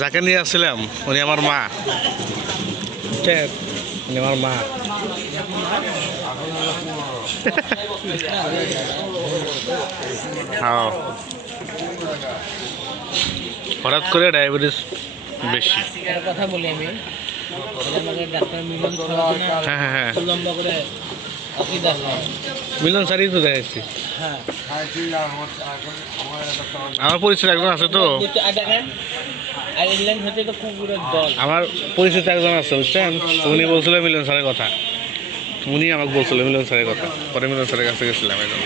যাকে নিয়ে আসছিলাম উনি আমার মা, উনি আমার মা। হঠাৎ করে ডায়াবেটিস বেশি। কথা বলি আমি, ডাক্তার মিলন, হ্যাঁ হ্যাঁ হ্যাঁ, লম্বা করে মিলন স্যারই তো দেখাচ্ছি। হ্যাঁ, আমার পরিচিত একজন আছে তো, আমার পরিচিত একজন আছে বুঝছেন, উনি বলছিল মিলন স্যারের কথা, উনি আমাকে বলছিল মিলন স্যারের কথা, পরে মিলন স্যারের কাছে গেছিলাম একদম।